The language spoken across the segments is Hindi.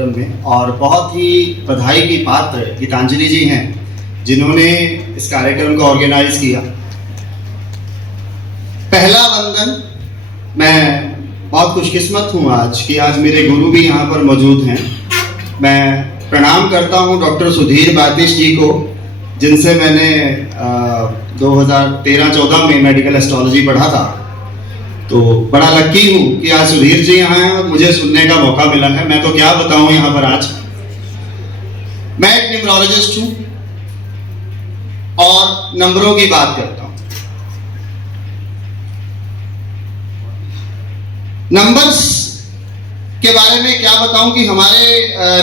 कार्यक्रम में, और बहुत ही बधाई की पात्र गीतांजलि जी हैं जिन्होंने इस कार्यक्रम को ऑर्गेनाइज किया। पहला वंदन, मैं बहुत खुशकिस्मत हूँ आज कि आज मेरे गुरु भी यहाँ पर मौजूद हैं। मैं प्रणाम करता हूँ डॉक्टर सुधीर बातिश जी को, जिनसे मैंने 2013-14 में मेडिकल एस्ट्रोलॉजी पढ़ा था। तो बड़ा लकी हूँ कि आज सुधीर जी यहाँ हैं और मुझे सुनने का मौका मिला है। मैं तो क्या बताऊँ यहाँ पर आज। मैं एक न्यूमरोलॉजिस्ट हूँ और नंबरों की बात करता हूँ। नंबर्स के बारे में क्या बताऊं कि हमारे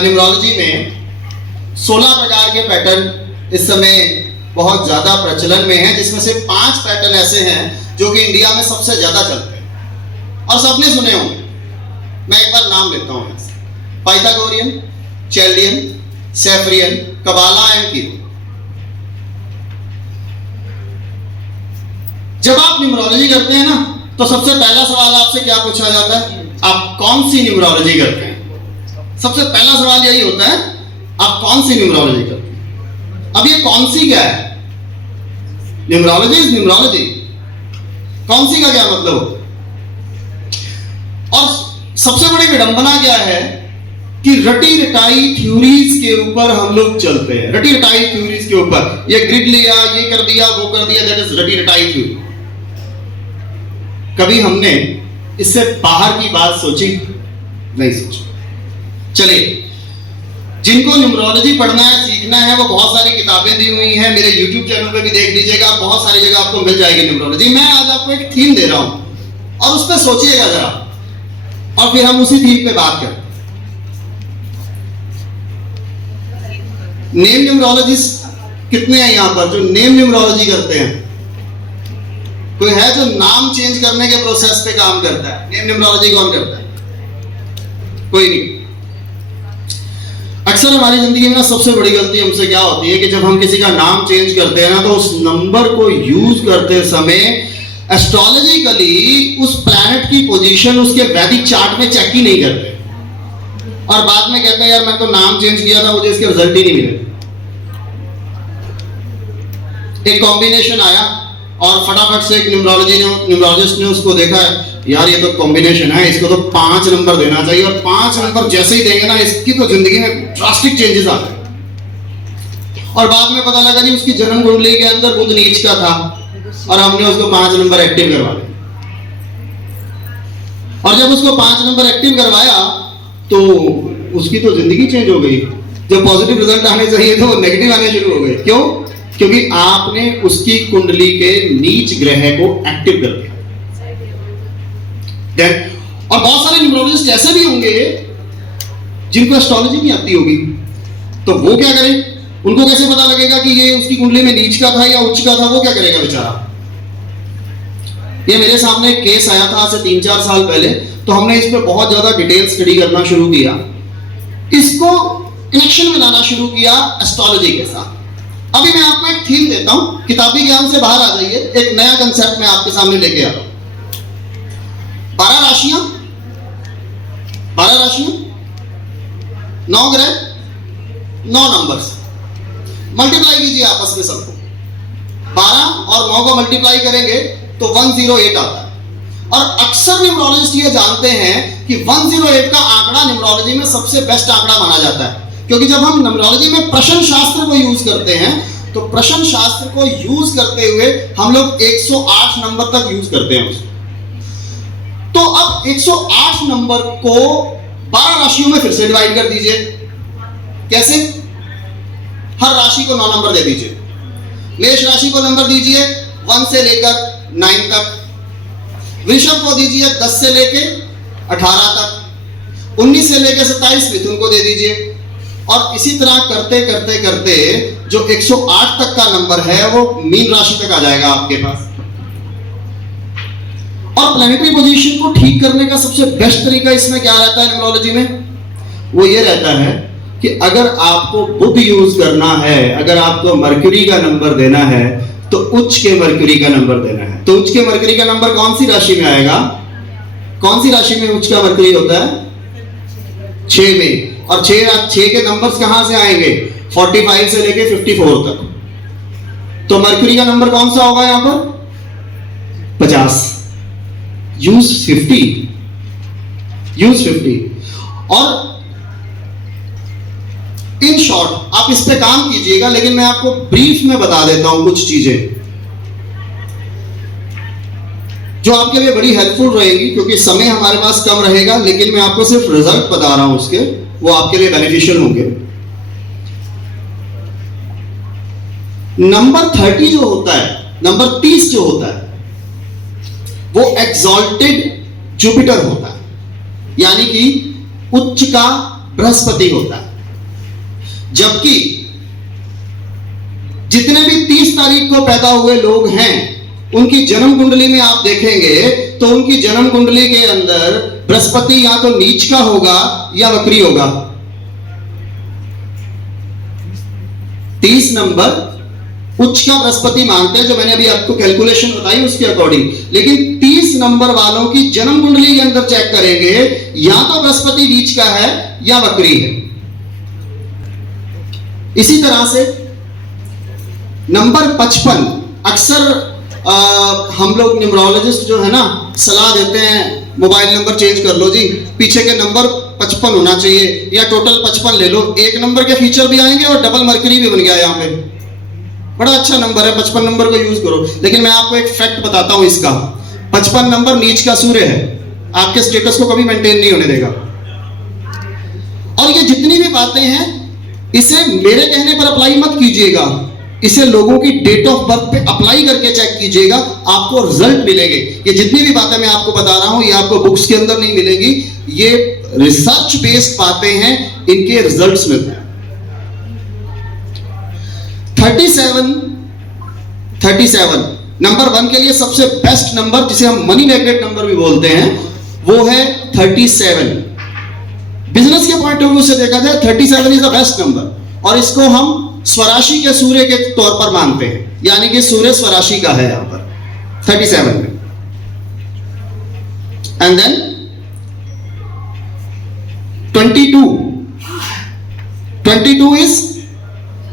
न्यूमरोलॉजी में 16 प्रकार के पैटर्न इस समय बहुत ज़्यादा प्रचलन में हैं, जिसमें से 5 पैटर्न ऐसे हैं जो कि इंडिया में सबसे ज़्यादा चलते हैं और सबने सुने होंगे। मैं एक बार नाम लेता हूँ: पाइथागोरियन, चैल्डियन, सेफरियन, कबाला एंड कीरो। जब आप न्यूमरोलॉजी करते हैं ना, तो सबसे पहला सवाल आपसे क्या पूछा जाता है? आप कौन सी न्यूमरोलॉजी करते हैं? सबसे पहला सवाल यही होता है, आप कौन सी न्यूमरोलॉजी करते हैं। अब ये कौन सी क्या है? Numerology is numerology. कौन सी का क्या मतलब? और सबसे बड़ी विडंबना क्या है कि रटी रटाई थ्योरीज के ऊपर हम लोग चलते हैं। रटी रटाई थ्योरीज के ऊपर, ये ग्रिड लिया, ये कर दिया, वो कर दिया, दैट इज रटी रटाई थ्योरी। कभी हमने इससे बाहर की बात सोची? नहीं सोची। चलिए, जिनको न्यूमरोलॉजी पढ़ना है, सीखना है, वो बहुत सारी किताबें दी हुई हैं। मेरे YouTube चैनल पे भी देख लीजिएगा, बहुत सारी जगह आपको मिल जाएगी न्यूमरोलॉजी। मैं आज आपको एक थीम दे रहा हूं और उस पर सोचिएगा जरा, और फिर हम उसी थीम पे बात करें। नेम न्यूमरोलॉजिस्ट कितने हैं यहां पर जो नेम न्यूमरोलॉजी करते हैं? कोई है जो नाम चेंज करने के प्रोसेस पे काम करता है? नेम न्यूमरोलॉजी कौन करता है? कोई नहीं। अक्सर हमारी जिंदगी में ना सबसे बड़ी गलती हमसे क्या होती है कि जब हम किसी का नाम चेंज करते हैं ना, तो उस नंबर को यूज करते समय एस्ट्रोलॉजिकली उस प्लैनेट की पोजीशन उसके वैदिक चार्ट में चेक ही नहीं करते, और बाद में कहते हैं यार मैं तो नाम चेंज किया था, मुझे इसके रिजल्ट ही नहीं मिले। एक कॉम्बिनेशन आया और फटाफट से एक न्यूमरोलॉजिस्ट ने उसको देखा है, यार ये तो कॉम्बिनेशन है, इसको तो 5 नंबर देना चाहिए, और 5 नंबर जैसे ही देंगे ना, इसकी तो जिंदगी में ड्रास्टिक चेंजेस आ गए। और बाद में पता लगा जी उसकी जन्म कुंडली के अंदर बुध नीच का था, और हमने उसको 5 नंबर एक्टिव करवा दिया। और जब उसको 5 नंबर एक्टिव करवाया तो उसकी तो जिंदगी चेंज हो गई। जब पॉजिटिव रिजल्ट आने चाहिए तो वो नेगेटिव आने शुरू हो गए। क्यों? क्योंकि आपने उसकी कुंडली के नीच ग्रह को एक्टिव कर दिया। और बहुत सारे न्यूमरोलॉजिस्ट ऐसे भी होंगे जिनको एस्ट्रोलॉजी नहीं आती होगी, तो वो क्या करें? उनको कैसे पता लगेगा कि ये उसकी कुंडली में नीच का था या उच्च का था? वो क्या करेगा बेचारा? ये मेरे सामने एक केस आया था आज से 3-4 साल पहले, तो हमने इस पे बहुत ज्यादा डिटेल स्टडी करना शुरू किया, इसको कनेक्शन बनाना शुरू किया एस्ट्रोलॉजी के साथ। अभी मैं आपको एक थीम देता हूं, किताबी ज्ञान से बाहर आ जाइए, एक नया कंसेप्ट मैं आपके सामने लेके आ रहा हूं। 12 राशियां, 9 ग्रह, 9 नंबर्स, मल्टीप्लाई कीजिए आपस में सबको। 12 और 9 को मल्टीप्लाई करेंगे तो 108 आता है। और अक्सर न्यूमरोलॉजिस्ट ये जानते हैं कि 108 का आंकड़ा न्यूमरोलॉजी में सबसे बेस्ट आंकड़ा माना जाता है, क्योंकि जब हम न्यूमरोलॉजी में प्रश्न शास्त्र को यूज करते हैं, तो प्रश्न शास्त्र को यूज करते हुए हम लोग 108 नंबर तक यूज करते हैं उसको। तो अब 108 नंबर को 12 राशियों में फिर से डिवाइड कर दीजिए। कैसे? हर राशि को 9 नंबर दे दीजिए। मेष राशि को नंबर दीजिए 1 से लेकर 9 तक, वृषभ को दीजिए 10 से लेकर 18 तक, 19 से लेकर 27 मिथुन को दे दीजिए, और इसी तरह करते करते करते जो 108 तक का नंबर है वो मीन राशि तक आ जाएगा आपके पास। और प्लैनेटरी पोजीशन को ठीक करने का सबसे बेस्ट तरीका इसमें क्या रहता है न्यूमरोलॉजी में? वो ये रहता है कि अगर आपको बुध यूज करना है, अगर आपको मरक्यूरी का नंबर देना है, तो उच्च के मरक्यूरी का नंबर देना है। तो उच्च के मरक्यूरी का नंबर कौन सी राशि में आएगा? कौन सी राशि में उच्च का मरक्यूरी होता है? 6 में, और 6 के नंबर्स कहां से आएंगे? 45 से लेके 54 तक। तो मरक्यूरी का नंबर कौन सा होगा यहां पर? 50। यूज 50। और इन शॉर्ट आप इस पे काम कीजिएगा, लेकिन मैं आपको ब्रीफ में बता देता हूं कुछ चीजें जो आपके लिए बड़ी हेल्पफुल रहेगी, क्योंकि समय हमारे पास कम रहेगा, लेकिन मैं आपको सिर्फ रिजल्ट बता रहा हूं उसके, वो आपके लिए बेनिफिशियल होंगे। नंबर 30 जो होता है, नंबर 30 जो होता है, वो एक्सॉल्टेड जुपिटर होता है, यानी कि उच्च का बृहस्पति होता है। जबकि जितने भी 30 तारीख को पैदा हुए लोग हैं, उनकी जन्म कुंडली में आप देखेंगे तो उनकी जन्म कुंडली के अंदर बृहस्पति या तो नीच का होगा या वक्री होगा। 30 नंबर उच्च का बृहस्पति मांगते हैं, जो मैंने अभी आपको कैलकुलेशन बताई उसके अकॉर्डिंग। लेकिन 30 नंबर वालों की जन्म कुंडली के अंदर चेक करेंगे, या तो बृहस्पति नीच का है या वक्री है। इसी तरह से नंबर 55, अक्सर हम लोग न्यूमरोलॉजिस्ट जो है ना सलाह देते हैं, मोबाइल नंबर चेंज कर लो जी, पीछे के नंबर 55 होना चाहिए, या टोटल 55 ले लो, एक नंबर के फीचर भी आएंगे और डबल मरकरी भी बन गया यहाँ पे। बड़ा अच्छा नंबर है, 55 नंबर को यूज करो। लेकिन मैं आपको एक फैक्ट बताता हूं इसका, 55 नंबर नीच का सूर्य है, आपके स्टेटस को कभी मेंटेन नहीं होने देगा। और ये जितनी भी बातें हैं, इसे मेरे कहने पर अप्लाई मत कीजिएगा, इसे लोगों की डेट ऑफ बर्थ पे अप्लाई करके चेक कीजिएगा, आपको रिजल्ट मिलेंगे। ये जितनी भी बातें मैं आपको बता रहा हूं, ये आपको बुक्स के अंदर नहीं मिलेगी, ये रिसर्च बेस्ड बातें हैं, इनके रिजल्ट्स मिलते हैं। 37 नंबर 1 के लिए सबसे बेस्ट नंबर, जिसे हम मनी मैग्नेट नंबर भी बोलते हैं, वो है 37। बिजनेस के पॉइंट ऑफ व्यू से देखा जाए 37 इज द बेस्ट नंबर, और इसको हम स्वराशि के सूर्य के तौर पर मानते हैं, यानी कि सूर्य स्वराशि का है यहां पर 37 में। एंड देन 22 इज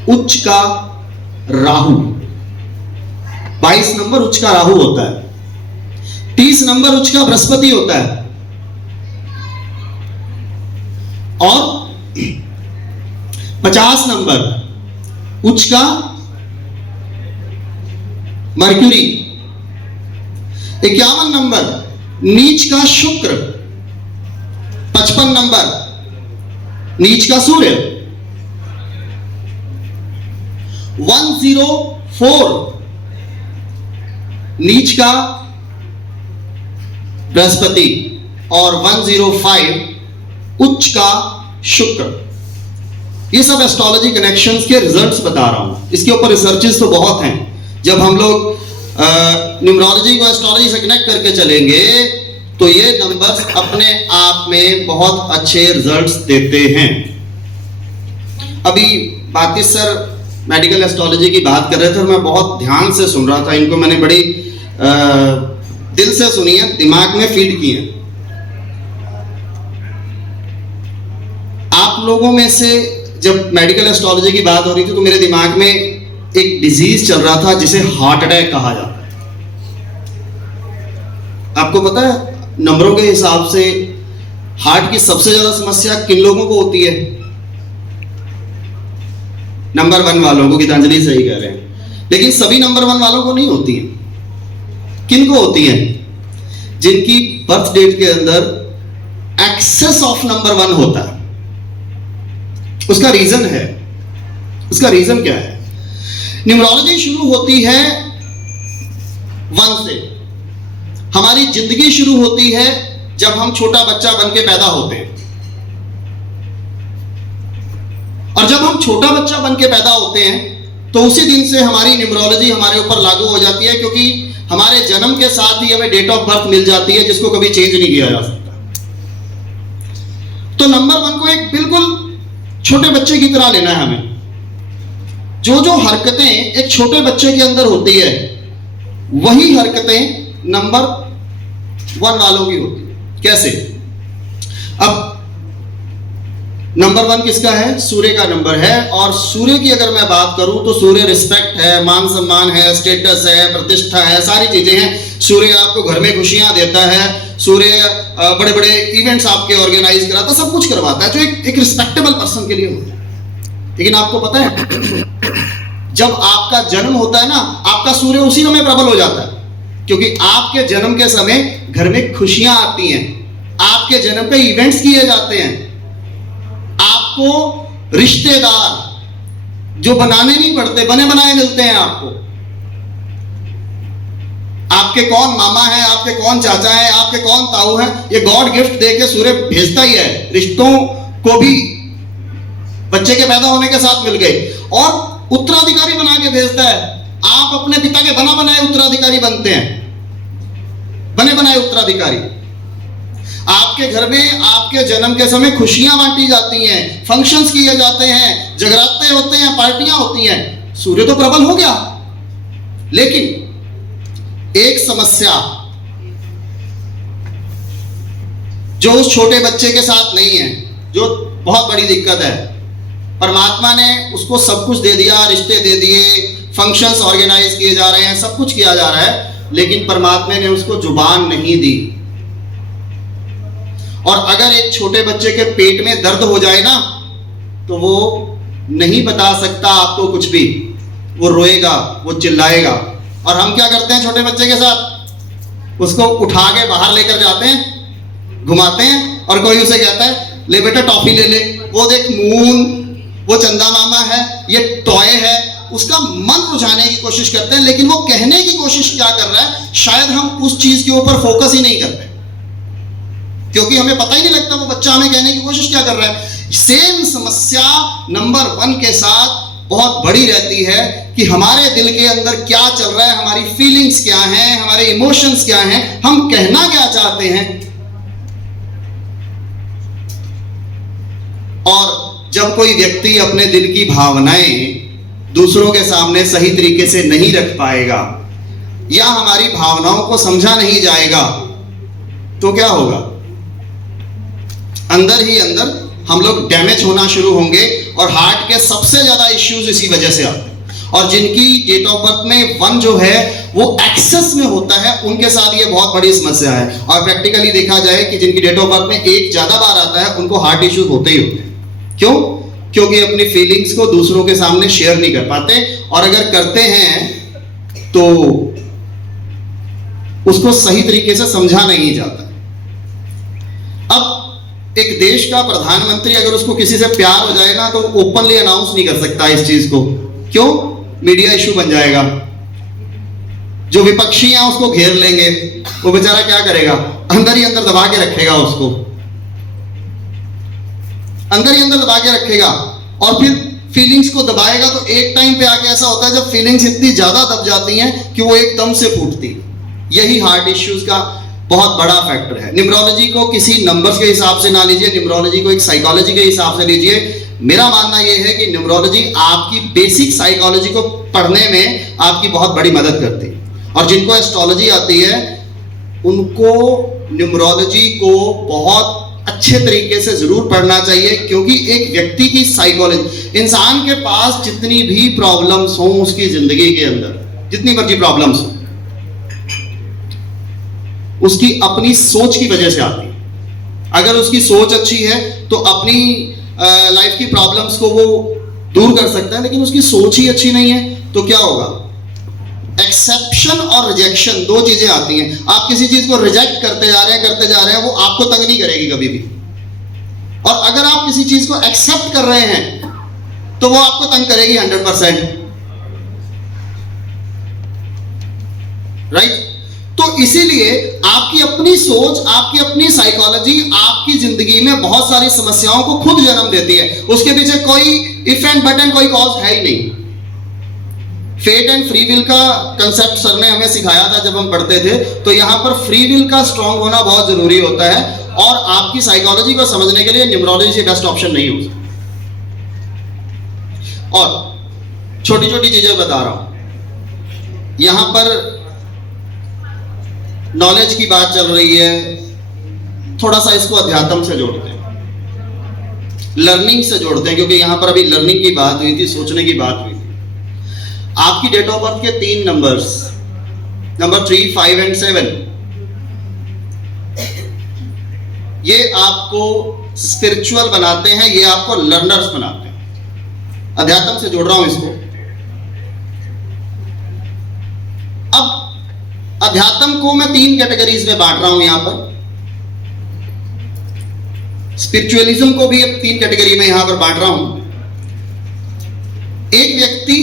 उच्च का राहु। 22 नंबर उच्च का राहु होता है। 30 नंबर उच्च का बृहस्पति होता है, और 50 नंबर उच्च का मर्क्यूरी। 51 नंबर नीच का शुक्र। 55 नंबर नीच का सूर्य। 104 नीच का बृहस्पति, और 105 उच्च का शुक्र। ये सब एस्ट्रोलॉजी कनेक्शंस के रिजल्ट्स बता रहा हूं, इसके ऊपर रिसर्चेस तो बहुत हैं। जब हम लोग न्यूमरोलॉजी को एस्ट्रोलॉजी से कनेक्ट करके चलेंगे तो ये नंबर्स अपने आप में बहुत अच्छे रिजल्ट्स देते हैं। अभी बातिश सर मेडिकल एस्ट्रोलॉजी की बात कर रहे थे और मैं बहुत ध्यान से सुन रहा था, इनको मैंने बड़ी दिल से सुनी है, दिमाग में फीड की है। आप लोगों में से जब मेडिकल एस्ट्रोलॉजी की बात हो रही थी तो मेरे दिमाग में एक डिजीज चल रहा था जिसे हार्ट अटैक कहा जाता है। आपको पता है नंबरों के हिसाब से हार्ट की सबसे ज्यादा समस्या किन लोगों को होती है? नंबर 1 वालों को। गीतांजलि सही कह रहे हैं, लेकिन सभी नंबर 1 वालों को नहीं होती है। किन को होती है? जिनकी बर्थ डेट के अंदर एक्सेस ऑफ नंबर 1 होता है। उसका रीजन है, उसका रीजन क्या है? न्यूमरोलॉजी शुरू होती है 1 से। हमारी जिंदगी शुरू होती है जब हम छोटा बच्चा बन के पैदा होते हैं, और जब हम छोटा बच्चा बन के पैदा होते हैं तो उसी दिन से हमारी न्यूमरोलॉजी हमारे ऊपर लागू हो जाती है, क्योंकि हमारे जन्म के साथ ही हमें डेट ऑफ बर्थ मिल जाती है जिसको कभी चेंज नहीं किया जा सकता। तो नंबर 1 को एक बिल्कुल छोटे बच्चे की तरह लेना है हमें। जो जो हरकतें एक छोटे बच्चे के अंदर होती है वही हरकतें नंबर 1 वालों की होती है। कैसे? अब नंबर 1 किसका है? सूर्य का नंबर है। और सूर्य की अगर मैं बात करूं तो सूर्य रिस्पेक्ट है, मान सम्मान है, स्टेटस है, प्रतिष्ठा है, सारी चीजें हैं। सूर्य आपको घर में खुशियां देता है, सूर्य बड़े बड़े इवेंट्स आपके ऑर्गेनाइज कराता है, सब कुछ करवाता है जो एक रिस्पेक्टेबल पर्सन के लिए होता है। लेकिन आपको पता है जब आपका जन्म होता है ना, आपका सूर्य उसी समय प्रबल हो जाता है, क्योंकि आपके जन्म के समय घर में खुशियां आती हैं, आपके जन्म पे इवेंट्स किए जाते हैं, आपको रिश्तेदार जो बनाने नहीं पड़ते, बने बनाए मिलते हैं आपको। आपके कौन मामा है, आपके कौन चाचा है, आपके कौन ताऊ है, ये गॉड गिफ्ट देके सूर्य भेजता ही है। रिश्तों को भी बच्चे के पैदा होने के साथ मिल गए, और उत्तराधिकारी बना के भेजता है। आप अपने पिता के बना बनाए उत्तराधिकारी बनते हैं, बने बनाए उत्तराधिकारी। आपके घर में आपके जन्म के समय खुशियां बांटी जाती हैं, फंक्शंस किए जाते हैं, जगराते होते हैं, पार्टियां होती हैं। सूर्य तो प्रबल हो गया, लेकिन एक समस्या जो उस छोटे बच्चे के साथ नहीं है, जो बहुत बड़ी दिक्कत है। परमात्मा ने उसको सब कुछ दे दिया, रिश्ते दे दिए, फंक्शंस ऑर्गेनाइज किए जा रहे हैं, सब कुछ किया जा रहा है, लेकिन परमात्मा ने उसको जुबान नहीं दी। और अगर एक छोटे बच्चे के पेट में दर्द हो जाए ना, तो वो नहीं बता सकता आपको कुछ भी, वो रोएगा, वो चिल्लाएगा। और हम क्या करते हैं छोटे बच्चे के साथ? उसको उठा के बाहर लेकर जाते हैं, घुमाते हैं, और कोई उसे कहता है ले बेटा टॉफी ले ले, वो देख मून, वो चंदा मामा है, ये टॉय है। उसका मन रुझाने की कोशिश करते हैं, लेकिन वो कहने की कोशिश क्या कर रहा है, शायद हम उस चीज के ऊपर फोकस ही नहीं करते, क्योंकि हमें पता ही नहीं लगता वो बच्चा हमें कहने की कोशिश क्या कर रहा है। सेम समस्या नंबर 1 के साथ बहुत बड़ी रहती है कि हमारे दिल के अंदर क्या चल रहा है, हमारी फीलिंग्स क्या हैं, हमारे इमोशंस क्या हैं, हम कहना क्या चाहते हैं। और जब कोई व्यक्ति अपने दिल की भावनाएं दूसरों के सामने सही तरीके से नहीं रख पाएगा, या हमारी भावनाओं को समझा नहीं जाएगा, तो क्या होगा? अंदर ही अंदर हम लोग डैमेज होना शुरू होंगे, और हार्ट के सबसे ज्यादा इश्यूज इसी वजह से आते हैं। और जिनकी डेट ऑफ बर्थ में 1 जो है वो एक्सेस में होता है, उनके साथ ये बहुत बड़ी समस्या है। और प्रैक्टिकली देखा जाए कि जिनकी डेट ऑफ बर्थ में 1 ज्यादा बार आता है, उनको हार्ट इश्यूज होते ही होते हैं। क्यों? क्योंकि अपनी फीलिंग्स को दूसरों के सामने शेयर नहीं कर पाते, और अगर करते हैं तो उसको सही तरीके से समझा नहीं जाता। अब एक देश का प्रधानमंत्री अगर उसको किसी से प्यार हो जाए ना, तो ओपनली अनाउंस नहीं कर सकता इस चीज को। क्यों? मीडिया इशू बन जाएगा, जो विपक्षी हैं उसको घेर लेंगे, वो बेचारा क्या करेगा? अंदर ही अंदर दबा के रखेगा, उसको अंदर ही अंदर दबा के रखेगा, और फिर फीलिंग्स को दबाएगा। तो एक टाइम पे आके ऐसा होता है जब फीलिंग्स इतनी ज्यादा दब जाती हैं कि वो एकदम से फूटती। यही हार्ट इश्यूज का बहुत बड़ा फैक्टर है। न्यूमरोलॉजी को किसी नंबर्स के हिसाब से ना लीजिए, न्यूमरोलॉजी को एक साइकोलॉजी के हिसाब से लीजिए। मेरा मानना यह है कि न्यूमरोलॉजी आपकी बेसिक साइकोलॉजी को पढ़ने में आपकी बहुत बड़ी मदद करती है। और जिनको एस्ट्रोलॉजी आती है उनको न्यूमरोलॉजी को बहुत अच्छे तरीके से जरूर पढ़ना चाहिए, क्योंकि एक व्यक्ति की साइकोलॉजी, इंसान के पास जितनी भी प्रॉब्लम्स हो उसकी जिंदगी के अंदर, जितनी मर्जी प्रॉब्लम्स हो, उसकी अपनी सोच की वजह से आती है। अगर उसकी सोच अच्छी है तो अपनी लाइफ की प्रॉब्लम्स को वो दूर कर सकता है, लेकिन उसकी सोच ही अच्छी नहीं है तो क्या होगा? एक्सेप्शन और रिजेक्शन 2 चीजें आती हैं। आप किसी चीज को रिजेक्ट करते जा रहे हैं, वो आपको तंग नहीं करेगी कभी भी। और अगर आप किसी चीज को एक्सेप्ट कर रहे हैं तो वो आपको तंग करेगी 100%। राइट? तो इसीलिए आपकी अपनी सोच, आपकी अपनी साइकोलॉजी आपकी जिंदगी में बहुत सारी समस्याओं को खुद जन्म देती है। उसके पीछे कोई इफ एंड बट एंड कोई कॉज है ही नहीं। फेट एंड फ्री विल का कंसेप्ट सर ने हमें सिखाया था जब हम पढ़ते थे, तो यहां पर फ्री विल का स्ट्रांग होना बहुत जरूरी होता है, और आपकी साइकोलॉजी को समझने के लिए न्यूमरोलॉजी बेस्ट ऑप्शन नहीं हो सकता। और छोटी छोटी चीजें बता रहा हूं, यहां पर नॉलेज की बात चल रही है, थोड़ा सा इसको अध्यात्म से जोड़ते हैं। लर्निंग से जोड़ते हैं, क्योंकि यहां पर अभी लर्निंग की बात हुई थी, सोचने की बात हुई थी। आपकी डेट ऑफ बर्थ के 3 नंबर्स, नंबर 3, 5 एंड 7, ये आपको स्पिरिचुअल बनाते हैं, ये आपको लर्नर्स बनाते हैं। अध्यात्म से जोड़ रहा हूं इसको। अब अध्यात्म को मैं 3 कैटेगरीज में बांट रहा हूं यहां पर। स्पिरिचुअलिज्म को भी अब 3 कैटेगरी में यहां पर बांट रहा हूं। एक व्यक्ति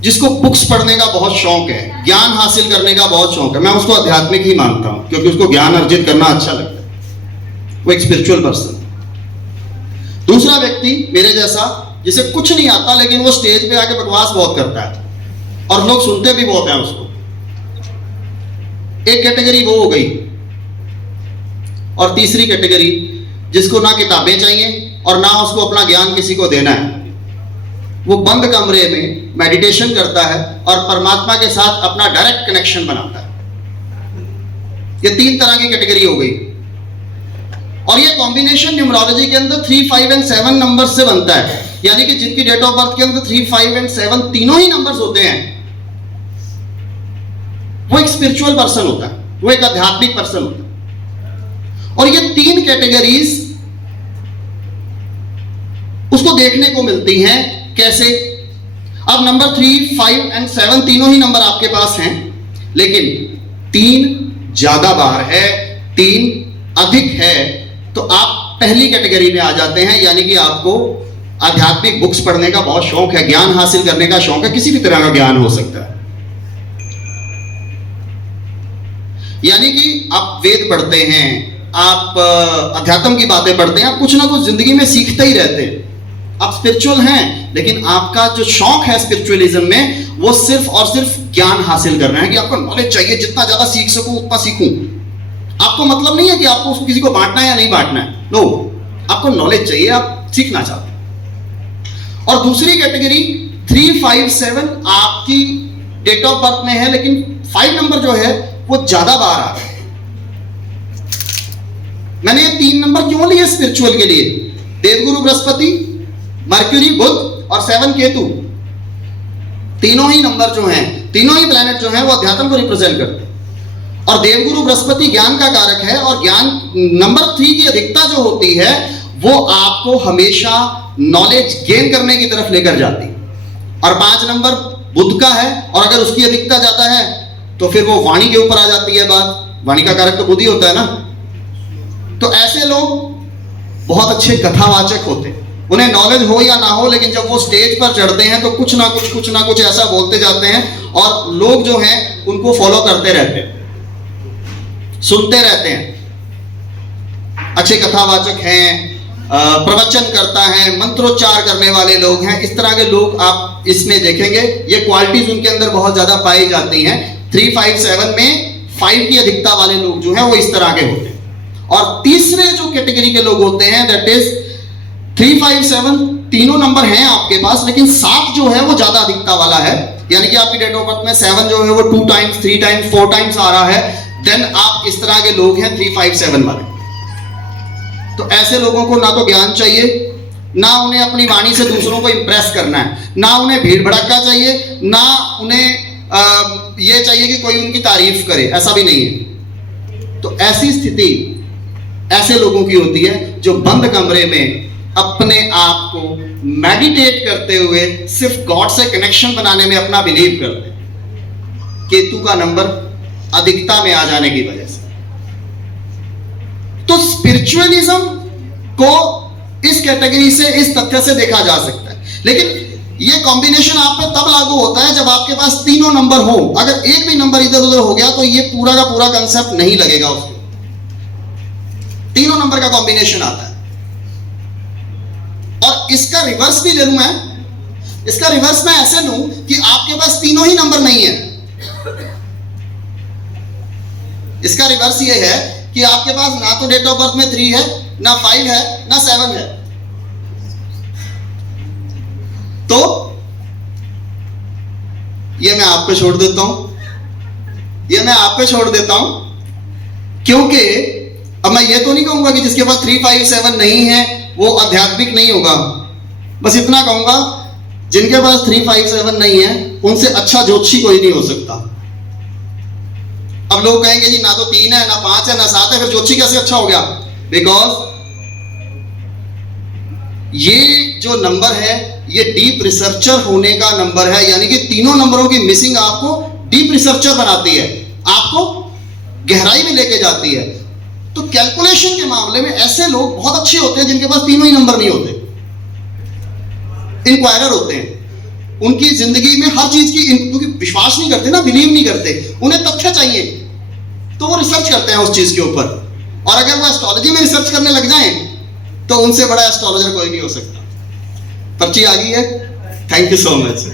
जिसको बुक्स पढ़ने का बहुत शौक है, ज्ञान हासिल करने का बहुत शौक है, मैं उसको आध्यात्मिक ही मानता हूं, क्योंकि उसको ज्ञान अर्जित करना अच्छा लगता है, वो एक स्पिरिचुअल पर्सन। दूसरा व्यक्ति मेरे जैसा, जिसे कुछ नहीं आता लेकिन वो स्टेज पे आके बकवास बहुत करता है और लोग सुनते भी बहुत हैं उसको, एक कैटेगरी वो हो गई। और तीसरी कैटेगरी, जिसको ना किताबें चाहिए और ना उसको अपना ज्ञान किसी को देना है, वो बंद कमरे में मेडिटेशन करता है और परमात्मा के साथ अपना डायरेक्ट कनेक्शन बनाता है। ये 3 तरह की कैटेगरी हो गई। और ये कॉम्बिनेशन न्यूमरोलॉजी के अंदर 3, 5 एंड 7 नंबर से बनता है, यानी कि जिनकी डेट ऑफ बर्थ के अंदर 3, 5 एंड 7 तीनों ही नंबर्स होते हैं, वो एक स्पिरिचुअल पर्सन होता है, वो एक आध्यात्मिक पर्सन होता है। और ये 3 कैटेगरीज उसको देखने को मिलती हैं। कैसे? अब नंबर 3, 5 एंड 7 तीनों ही नंबर आपके पास हैं, लेकिन 3 ज्यादा बार है, 3 अधिक है, तो आप पहली कैटेगरी में आ जाते हैं, यानी कि आपको आध्यात्मिक बुक्स पढ़ने का बहुत शौक है, ज्ञान हासिल करने का शौक है, किसी भी तरह का ज्ञान हो सकता है। यानी कि आप वेद पढ़ते हैं, आप अध्यात्म की बातें पढ़ते हैं, आप कुछ ना कुछ जिंदगी में सीखते ही रहते हैं। आप स्पिरिचुअल हैं, लेकिन आपका जो शौक है स्पिरिचुअलिज्म में, वो सिर्फ और सिर्फ ज्ञान हासिल करना है, कि आपको नॉलेज चाहिए, जितना ज्यादा सीख सकूं उतना सीखूं। आपको मतलब नहीं है कि आपको उसको किसी को बांटना है या नहीं बांटना है, नो, आपको नॉलेज चाहिए, आप सीखना चाहते हैं। और दूसरी कैटेगरी 3, 5, 7 आपकी डेट ऑफ बर्थ में है, लेकिन 5 नंबर जो है वो ज्यादा बार आ रहा है। मैंने ये 3 नंबर क्यों लिए स्पिरिचुअल के लिए? देवगुरु बृहस्पति, मर्क्यूरी बुध और 7 केतु, तीनों ही नंबर जो हैं, तीनों ही प्लैनेट जो हैं, वो अध्यात्म को रिप्रेजेंट करते हैं। और देवगुरु बृहस्पति ज्ञान का कारक है, और ज्ञान नंबर 3 की अधिकता जो होती है वो आपको हमेशा नॉलेज गेन करने की तरफ लेकर जाती है। और 5 नंबर बुध का है, और अगर उसकी अधिकता ज्यादा है तो फिर वो वाणी के ऊपर आ जाती है बात। वाणी का कारक तो बुध ही होता है ना। तो ऐसे लोग बहुत अच्छे कथावाचक होते हैं, उन्हें नॉलेज हो या ना हो, लेकिन जब वो स्टेज पर चढ़ते हैं तो कुछ ना कुछ ऐसा बोलते जाते हैं, और लोग जो हैं उनको फॉलो करते रहते हैं, सुनते रहते हैं। अच्छे कथावाचक हैं, प्रवचन करता है, मंत्रोच्चार करने वाले लोग हैं, इस तरह के लोग आप इसमें देखेंगे। ये क्वालिटीज उनके अंदर बहुत ज्यादा पाई जाती हैं। 3, 5, 7 में 5 की अधिकता वाले लोग जो हैं वो इस तरह के होते हैं। और तीसरे जो कैटेगरी के लोग होते हैं, दैट इज 3, 5, 7 तीनों नंबर हैं आपके पास, लेकिन 7 जो है वो ज्यादा अधिकता वाला है, यानी कि आपकी डेट ऑफ बर्थ में 7 जो है वो 2 टाइम्स, 3 टाइम्स, 4 टाइम्स आ रहा है, देन आप इस तरह के लोग हैं 3, 5, 7 वाले। तो ऐसे लोगों को ना तो ज्ञान चाहिए, ना उन्हें अपनी वाणी से दूसरों को इंप्रेस करना है, ना उन्हें भीड़ भड़का चाहिए, ना उन्हें ये चाहिए कि कोई उनकी तारीफ करे, ऐसा भी नहीं है। तो ऐसी स्थिति ऐसे लोगों की होती है जो बंद कमरे में अपने आप को मेडिटेट करते हुए सिर्फ गॉड से कनेक्शन बनाने में अपना बिलीव करते हैं, केतु का नंबर अधिकता में आ जाने की वजह से। तो स्पिरिचुअलिज्म को इस कैटेगरी से, इस तथ्य से देखा जा सकता है। लेकिन ये कॉम्बिनेशन आप पे तब लागू होता है जब आपके पास तीनों नंबर हो। अगर एक भी नंबर इधर उधर हो गया तो ये पूरा का पूरा कंसेप्ट नहीं लगेगा उसको। तीनों नंबर का कॉम्बिनेशन आता है। और इसका रिवर्स भी ले लूं मैं, इसका रिवर्स मैं ऐसे लूं कि आपके पास तीनों ही नंबर नहीं है। इसका रिवर्स ये है कि आपके पास ना तो डेट ऑफ बर्थ में 3 है, ना 5 है, ना 7 है। तो ये मैं आप पे छोड़ देता हूं, ये मैं आप पे छोड़ देता हूं, क्योंकि अब मैं ये तो नहीं कहूंगा कि जिसके पास 3, 5, 7 नहीं है वो आध्यात्मिक नहीं होगा। बस इतना कहूंगा, जिनके पास 357 नहीं है उनसे अच्छा ज्योतिषी कोई नहीं हो सकता। अब लोग कहेंगे जी ना तो 3 है, ना 5 है, ना 7 है, फिर ज्योतिषी कैसे अच्छा हो गया? बिकॉज ये जो नंबर है ये डीप रिसर्चर होने का नंबर है, यानी कि तीनों नंबरों की मिसिंग आपको डीप रिसर्चर बनाती है, आपको गहराई में लेके जाती है। तो कैलकुलेशन के मामले में ऐसे लोग बहुत अच्छे होते हैं जिनके पास तीनों ही नंबर नहीं होते, इंक्वायरर होते हैं। उनकी जिंदगी में हर चीज की, क्योंकि विश्वास नहीं करते ना, बिलीव नहीं करते, उन्हें तथ्य चाहिए, तो वो रिसर्च करते हैं उस चीज के ऊपर। और अगर वो एस्ट्रोलॉजी में रिसर्च करने लग जाएं तो उनसे बड़ा एस्ट्रोलॉजर कोई नहीं हो सकता। पर्ची आ गई है। Thank you so much.